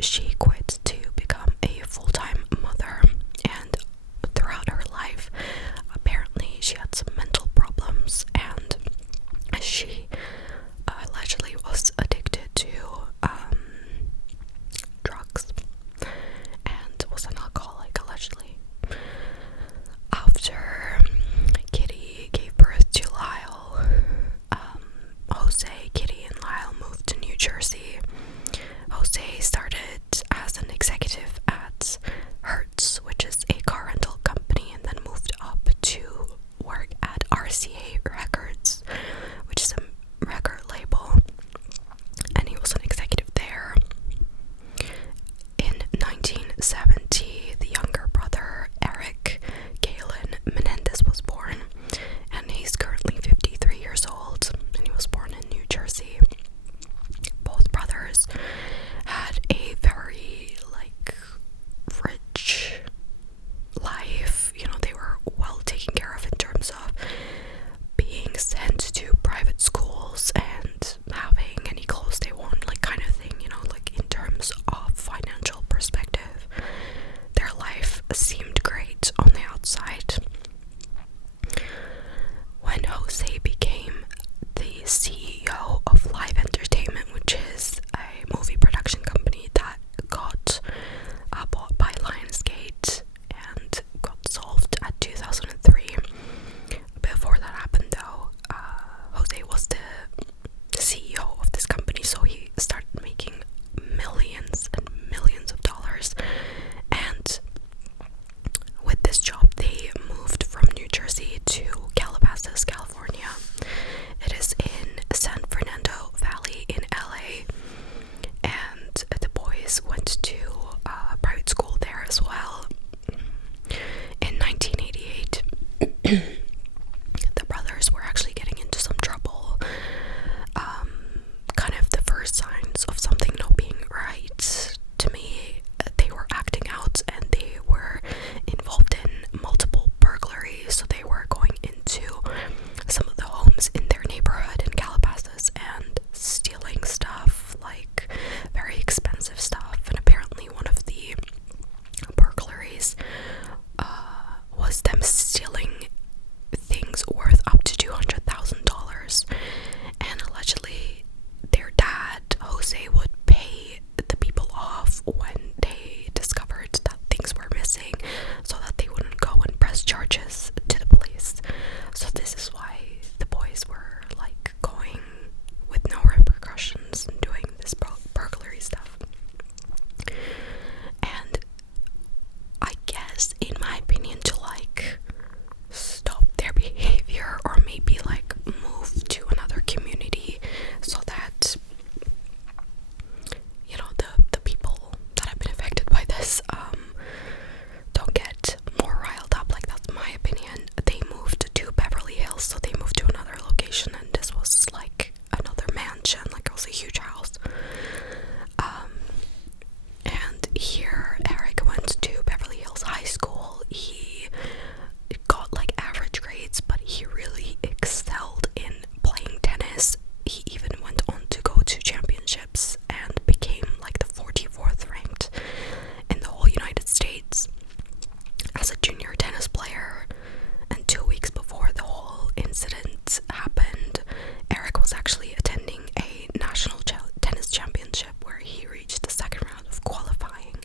she quit to become a full-time mother, and throughout her life, apparently she had some mental problems, and she allegedly was addicted to drugs and was an alcoholic, allegedly. After Kitty gave birth to Lyle, Jose, Kitty, and Lyle moved to New Jersey. Jose started as an executive at Hertz, which is a car rental company, and then moved up to work at RCA Records, which is a record label, and he was an executive there. In 1970, the younger brother, Eric Galen Menendez, was born, and he's currently 53 years old, and he was born in New Jersey. Both brothers had a very, rich life. They were well taken care of in terms of being sent to private schools and having any clothes they want, kind of thing, in terms of financial perspective. Their life seemed great on the outside. When Jose became the CEO of Live Entertainment, which is a movie production company that got bought by Lionsgate and got solved at 2003. Before that happened, though, Jose was the CEO of this company, so he started making millions and millions of dollars. And with this job, they moved from New Jersey to Calabasas, California. It is in San Fernando Valley in LA, and the boys went to private school there as well. In 1988, the brothers were actually getting into some trouble. Kind of the first signs of something not being right to me. They were acting out, and they were involved in multiple burglaries. So they were going into some of the homes in their neighborhood in Calabasas and stealing stuff, very expensive stuff. And apparently one of the burglaries was them stealing things worth up to $200,000, and allegedly their dad, Jose, would pay the people off when they discovered that things were missing, so that they wouldn't go and press charges to the police. So this is why the boys were going with no repercussions and doing this burglary stuff. And I guess, in my opinion, to stop their behavior, or maybe move to another community, so that the people that have been affected by this don't get more riled up. That's my opinion. They moved to Beverly Hills, so they moved to another location, and this was another mansion. It was a huge house. And here Eric went to Beverly Hills High School. He got average grades, but he really excelled in playing tennis. He even went on to go to championships and became the 44th ranked in the whole United States as a junior tennis player. And 2 weeks before the whole incident happened, Eric was actually attending a national tennis championship where he reached the second round of qualifying,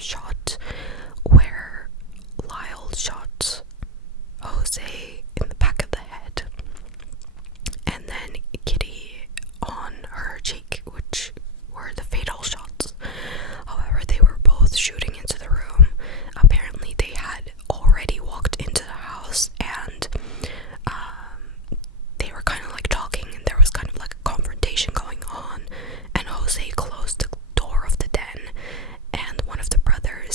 shot where Lyle shot Jose in the back of the head, and then Kitty on her cheek, which were the fatal shots. However, they were both shooting into the room. Apparently they had already walked into the house, and they were kind of like talking, and there was kind of like a confrontation going on, and Jose closed the door of the den, and one of the brothers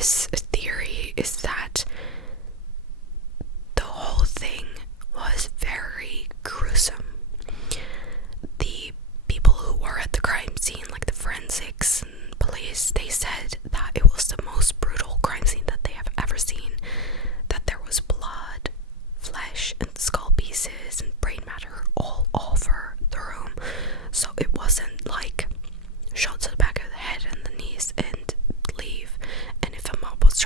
this theory is that the whole thing was very gruesome. The people who were at the crime scene, like the forensics and police, they said that it was the most brutal crime scene that they have ever seen, that there was blood, flesh, and skull pieces and brain matter all over the room. So it wasn't like shot to the back of the head and the knees and leave, and if a mob was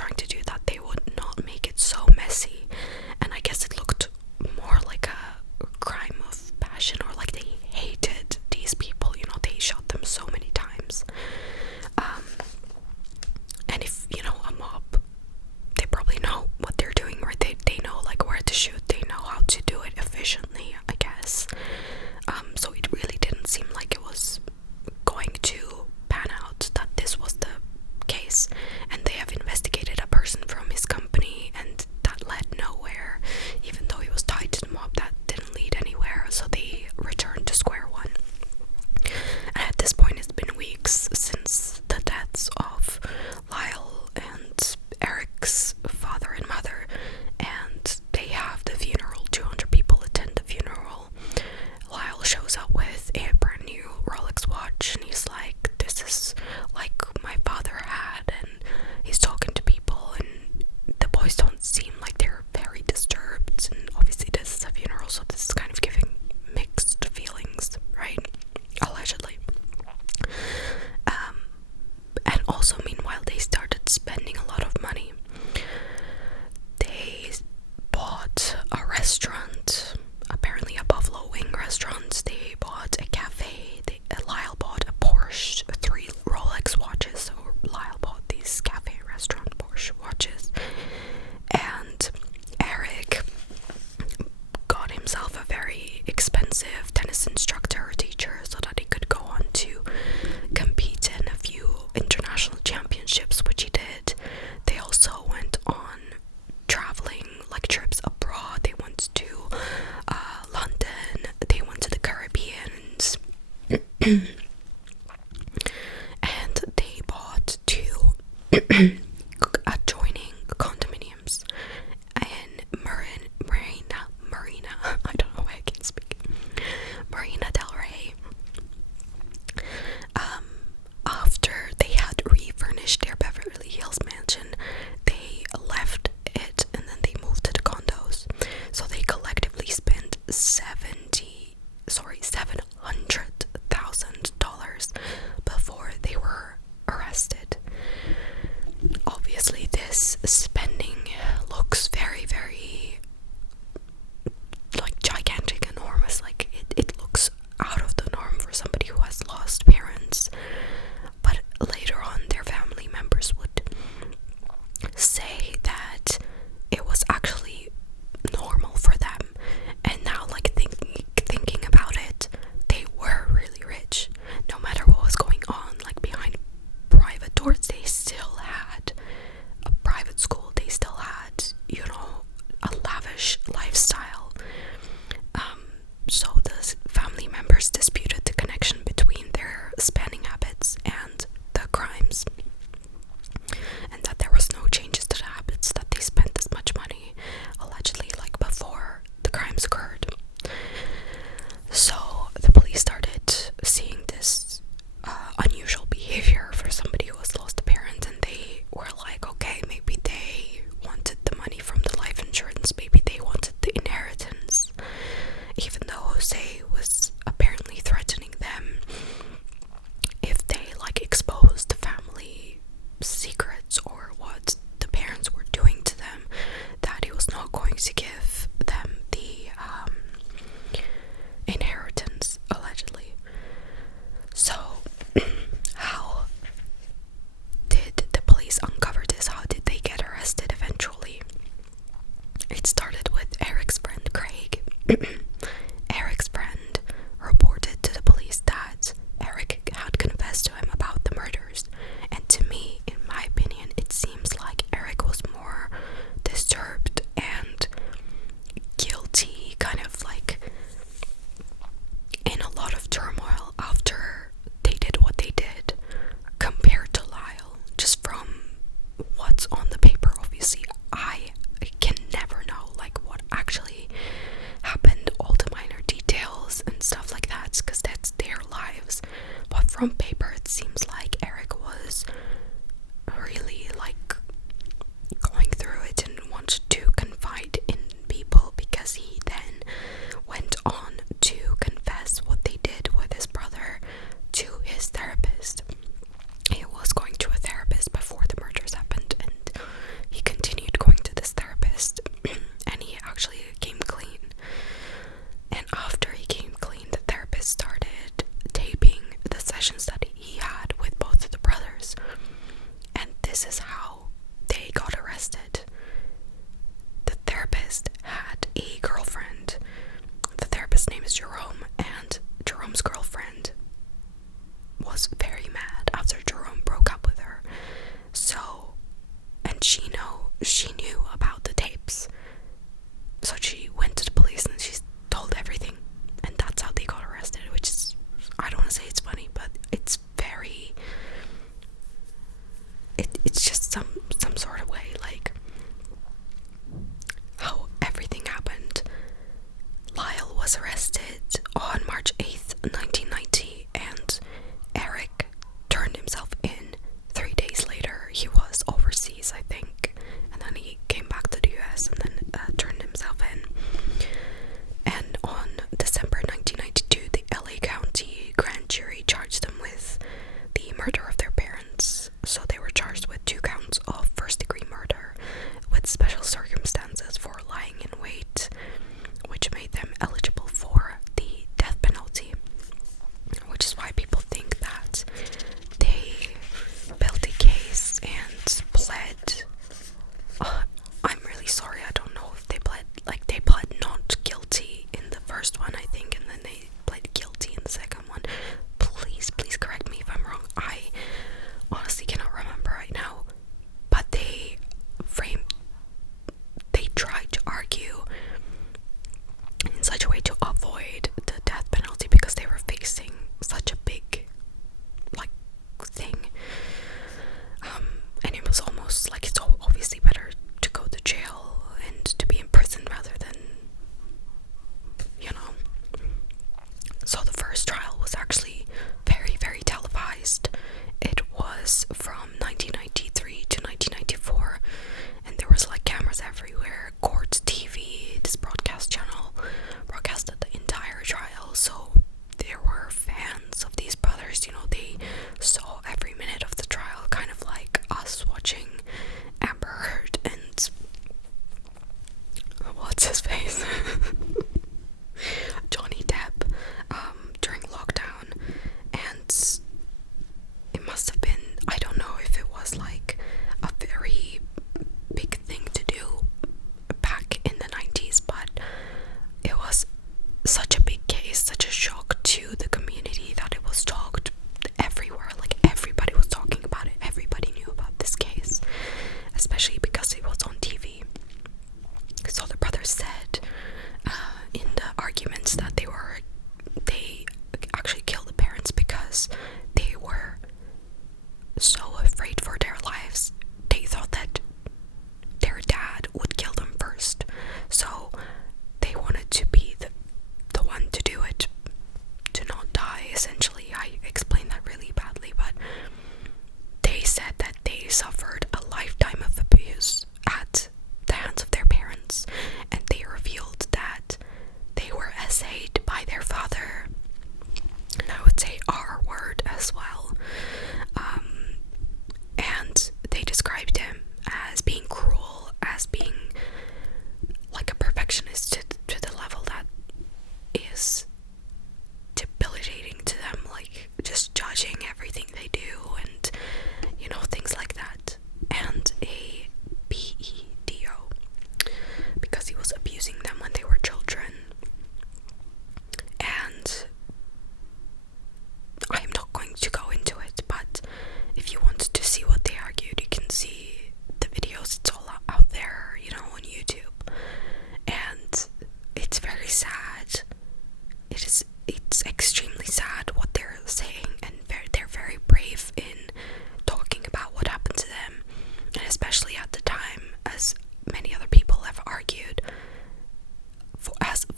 as many other people have argued,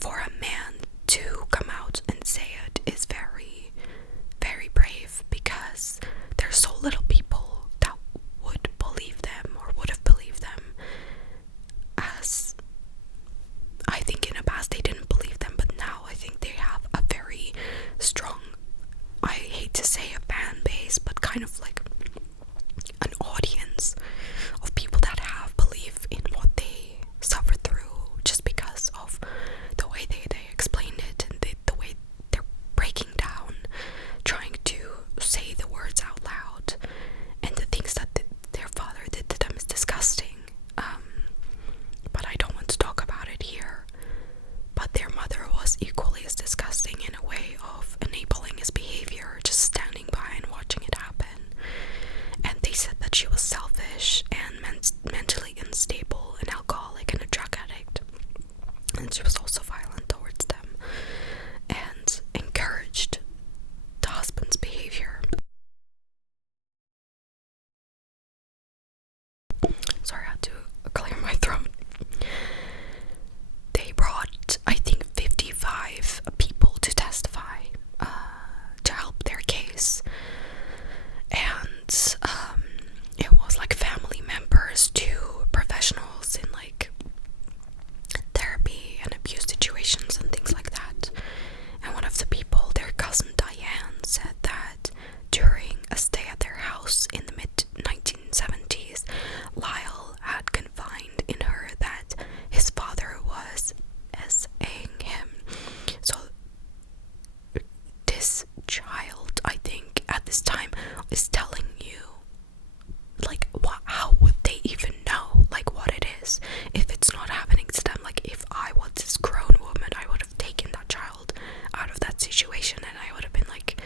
for a man to come out and say it is very, very brave, because there's so little people that would believe them or would have believed them. As I think in the past they didn't believe them, but now I think they have a very strong, I hate to say a fan base, but kind of like an audience of people that have belief in what they suffered through, just because of the way they explained it, and the way they're breaking down, trying to say the words out loud, and the things that their father did to them is disgusting. But I don't want to talk about it here. But their mother was equally as disgusting, in a way of enabling his behavior, just standing by and watching it happen. And they said that she was selfish and mentally unstable, an alcoholic and a drug addict. And she was also violent towards them and encouraged the husband's behavior. Sorry, I had to clear my throat. They brought, I think, 55 people to testify to help their case. And it was like family members to professionals in like therapy and abuse situations and things like that. And one of the people, their cousin Diane, said that during a stay at their house in the mid-1970s, Lyle had confided in her that his father was SAing him. So this child, I think, at this time is telling you, like, how would they even know, like, what it is if it's not happening to them? Like, if I was this grown woman, I would have taken that child out of that situation, and I would have been like,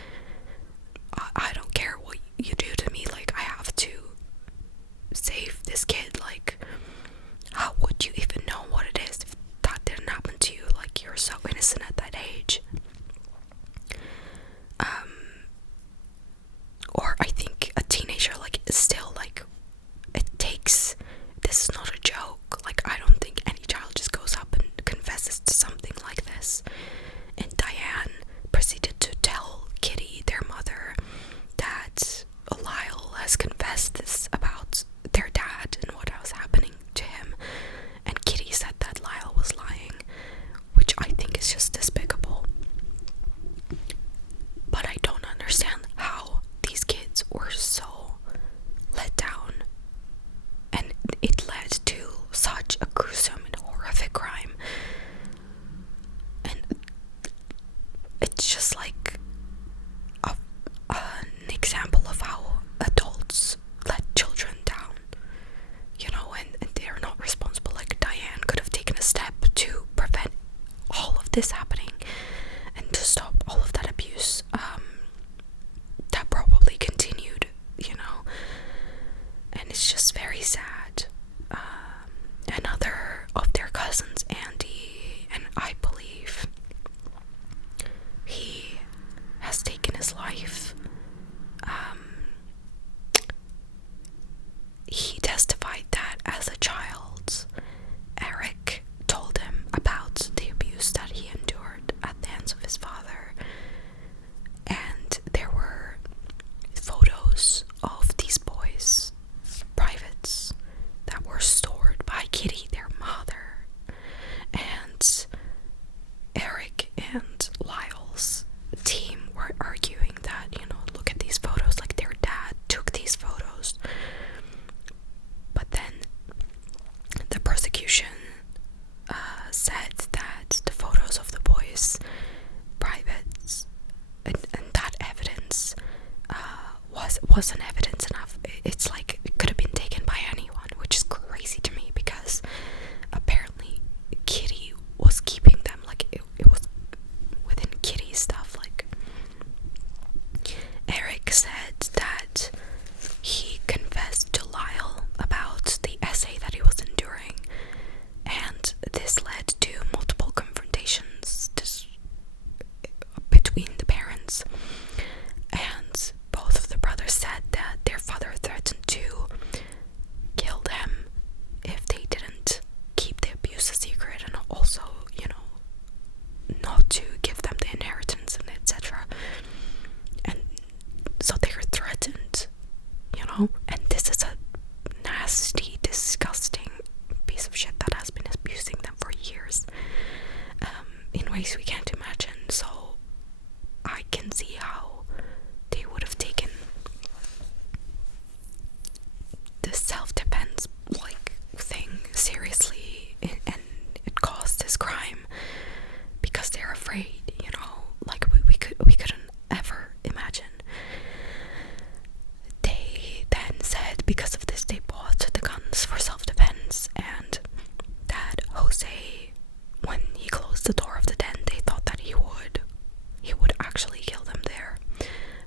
I don't care what you do to me, like, I have to save this kid. Like, how would you even know what it is if that didn't happen to you? Like, you're so innocent at that age. Or I think a teenager, like, is still like, it takes, this is not a joke. Like, I don't think any child just goes up and confesses to something like this. And Diane proceeded to tell Kitty, their mother, that Lyle has confessed this about their dad and what was happening to him. And Kitty said that Lyle was lying, which I think is just despicable. But I don't understand how these kids were so let down, and it led to such a gruesome and horrific crime. And it's just like an example of how adults let children down, you know, and they're not responsible. Like, Diane could have taken a step to prevent all of this happening and to stop all of that abuse that probably continued, you know. And it's just very sad. Another of their cousins, Andy, and I believe he has taken his life. He testified that as a child, Eric told him about the abuse that he endured at the hands of his father. And there were photos of these boys, privates, that were stored by Kitty, their mother. And Eric and Lyle's team were arguing that, you know, look at these photos, like their dad took these photos. But then the prosecution said that the photos of the boys, privates, and that evidence wasn't evidence enough. It's like it could have been taken by anyone, which is crazy to me, because apparently Kitty was keeping them. Like, it was within Kitty's stuff. Like, Eric said that he confessed to Lyle about the essay that he was enduring, and this led to multiple confrontations between the parents. And both of the brothers said that ways we can't imagine. So I can see how they would have taken the self-defense like thing seriously, and it caused this crime because they're afraid, you know, like we couldn't ever imagine. They then said because of this they bought the guns for self-defense, and that Jose, when he closed the door of the den, they thought that he would actually kill them there.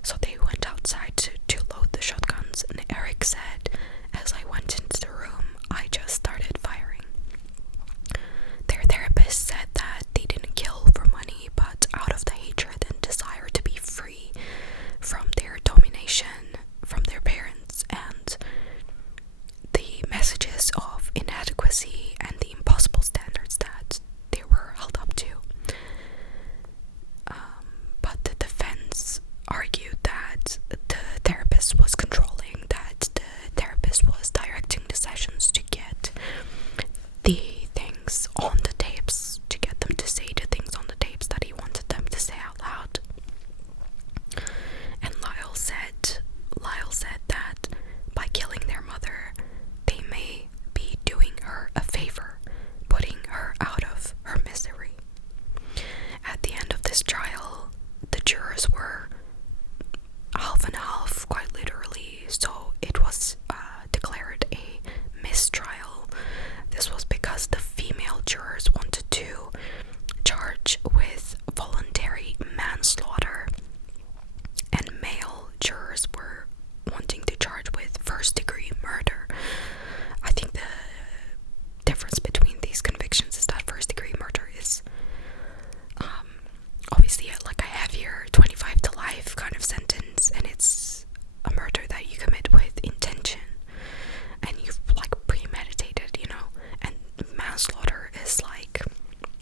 So they went outside to load the shotguns, and Eric said, as I went into the room, I just started firing. Their therapist said that they didn't kill for money, but out of the hatred and desire to be free from their domination from their parents and the messages of inadequacy and the impossible standards that they were held up to. But the defense argued that the therapist was controlling, that the therapist was directing the sessions to get the things on the tapes, to get them to say the things on the tapes that he wanted them to say out loud. And Lyle said that by killing their mother, they may be doing her a favor, putting her out of her misery. At the end of this trial, the jurors were half and half, quite literally, so it was declared a mistrial. This was because the female jurors wanted to charge with voluntary manslaughter, and male jurors were wanting to charge with first-degree murder. I think the difference between these convictions is that first-degree murder is obviously like a heavier 25 to life kind of sentence, and it's a murder that you commit with intention and you've like premeditated, you know. And manslaughter is like,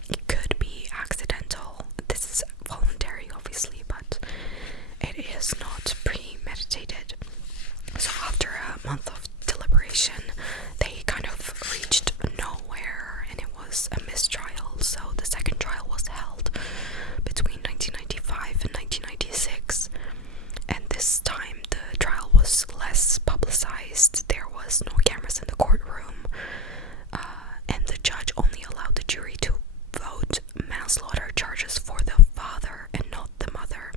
it could be accidental. This is voluntary obviously, but it is not premeditated. So after a month of deliberation, they kind of reached nowhere, and it was a mistrial. So the second trial was held between 1995 and 1996, and this time the trial was less publicized. There was no cameras in the courtroom, and the judge only allowed the jury to vote manslaughter charges for the father and not the mother,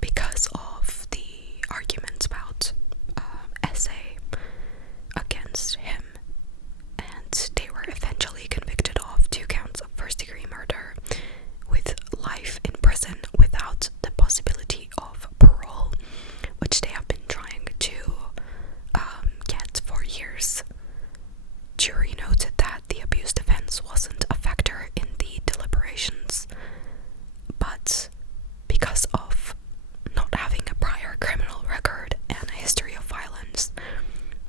because of the arguments about essay against him. And they were eventually convicted of 2 counts of first-degree murder with life in prison without the possibility of parole, which they have been trying to get for years. Jury noted that the abuse defense wasn't a factor in the deliberations, but because of not having a prior criminal record and a history of violence,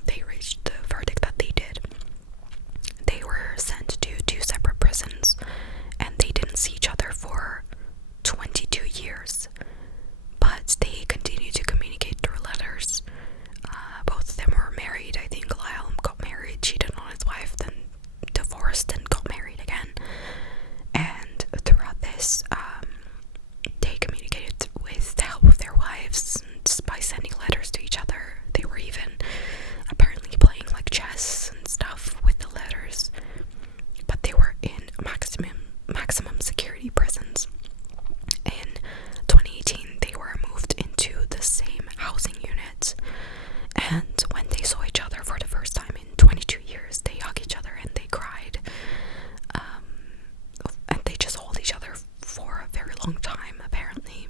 they reached the verdict that they did. They were sent to 2 separate prisons, and they didn't see each other for 22 years, but they continued to communicate through letters. Both of them were married. I think Lyle got married, cheated on his wife, then divorced and got married again. And throughout this, they communicated with the help of their wives by sending letters to each other. They were even apparently playing like chess and stuff with the letters. But they were in maximum security prisons. In 2018, they were moved into the same housing unit, and when they saw each other for the first time in 22 years, they hugged each other and they cried, and they just hold each other for a very long time, apparently.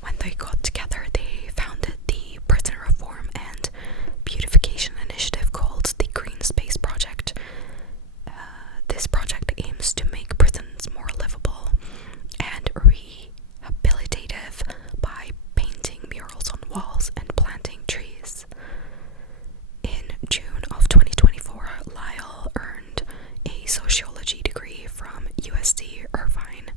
When they got together, they founded the prison reform and beautification initiative called the Green Space Project. This project aims to make prisons more livable and rehabilitative by painting murals on walls and planting trees. In June of 2024, Lyle earned a sociology degree from USC Irvine,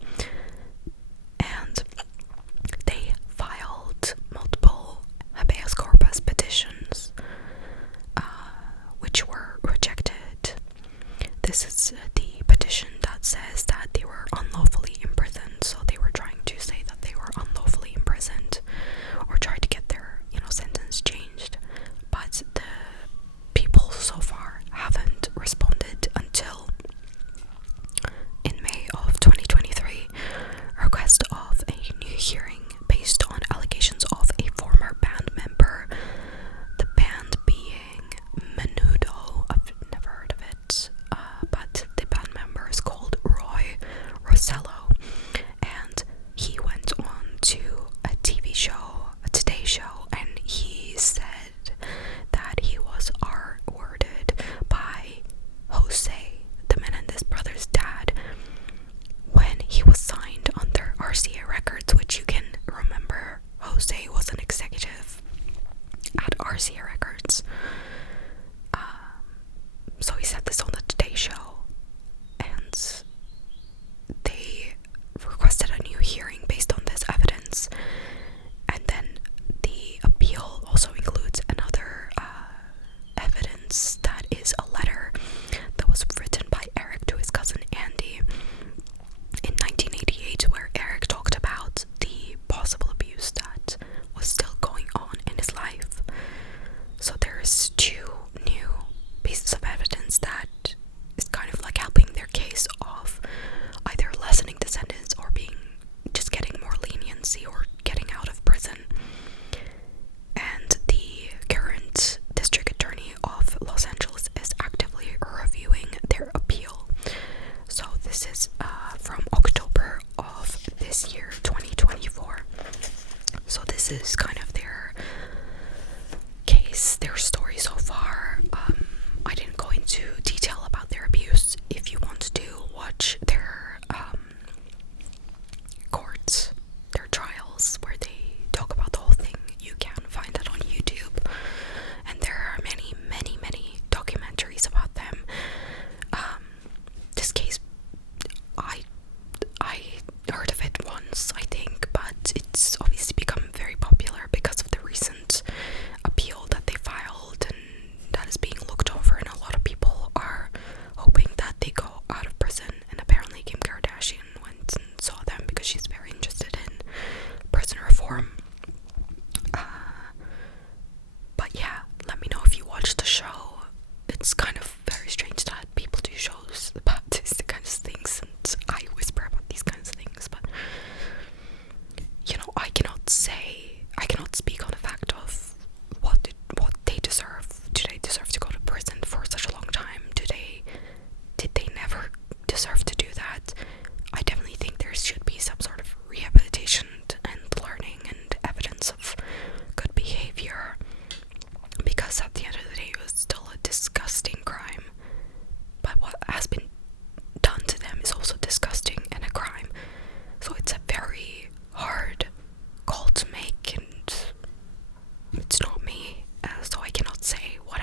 evidence. That is a letter that was written by Eric to his cousin Andy in 1988, where Eric talked about the possible abuse that was still going on in his life. So there's two new pieces of evidence that is kind of like helping their case of either lessening the sentence or just getting more leniency or getting out of prison. And the current district attorney of Los Angeles is actively reviewing their appeal. So this is from October of this year, 2024. So this is kind of their case, their story so far. I didn't go into detail about their abuse. If you want to watch their courts, their trials, where they talk about the whole thing, you can find that on YouTube. And there are many, many, many documentaries about them. This case, I heard of it once, I think, but it's obviously become very popular because of the recent appeal that they filed, and that is being looked over, and a lot of people are hoping that they go out of prison. And apparently Kim Kardashian went and saw them because she's very interested in prison reform. But yeah, let me know if you watch the show. It's kind of very strange that people do shows about these kinds of things, and I whisper about these kinds of things, but you know, I cannot speak on the fact of what they deserve. Do they deserve to go to prison for such a long time? Did they never deserve to do that? I definitely think there should be some sort of rehabilitation and learning and evidence of good behavior, because at the end of the day it was still a disgusting crime. But what has been done to them is also disgusting and a crime. So it's a very hard call to make, and it's not me, so I cannot say what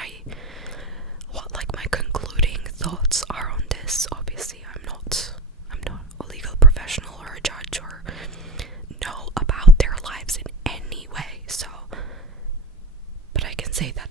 like my concluding thoughts are on this. Obviously I'm not a legal professional or a judge or know about their lives in any way, so but I can say that